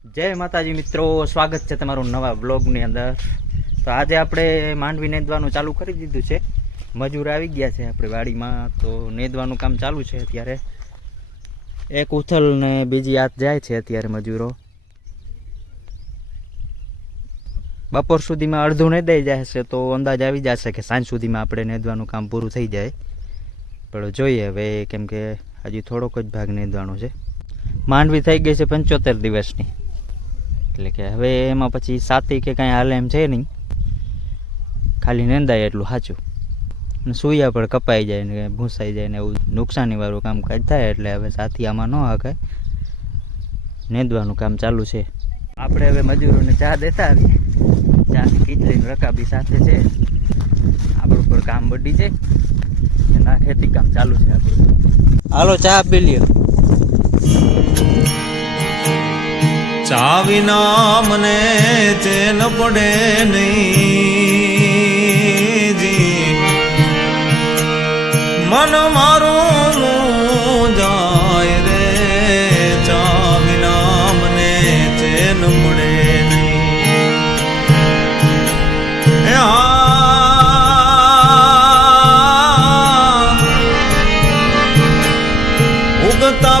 જય માતાજી મિત્રો, સ્વાગત છે તમારું નવા બ્લોગની અંદર. તો આજે આપણે માંડવી નેદવાનું ચાલુ કરી દીધું છે. મજૂર આવી ગયા છે આપણી વાડીમાં, તો નેદવાનું કામ ચાલુ છે અત્યારે. એક ઉથલ ને બીજી હાથ જાય છે અત્યારે મજૂરો. બપોર સુધીમાં અડધું નહીં દઈ જાય છે તો અંદાજ આવી જશે કે સાંજ સુધીમાં આપણે નેદવાનું કામ પૂરું થઈ જાય. પણ જોઈએ હવે કેમ કે હજી થોડોક જ ભાગ નેદવાનો છે. માંડવી થઈ ગઈ છે પંચોતેર દિવસની. એટલે કે હવે એમાં પછી સાતી કે કાંઈ હાલે એમ છે નહીં. ખાલી નંદાય એટલું સાચું. અને સૂયા પણ કપાઈ જાય ને ભૂંસાઈ જાય ને એવું નુકસાનીવાળું કામ કાજ થાય એટલે હવે સાથી આમાં ન હકાય નેદવાનું કામ ચાલુ છે. આપણે હવે મજૂરોને ચા દેતા આવીએ ચાની ખીચડીને રકાબી સાથે છે. આપણું પર કામ બડી છે. એના ખેતી કામ ચાલુ છે. આપણું હાલો ચા આપી લ્યો. ચા વિના મને ચેન પડે નહીં મન મારું જાય રે ચા વિના મને ચેન પડે નહીં. એ ઉગતા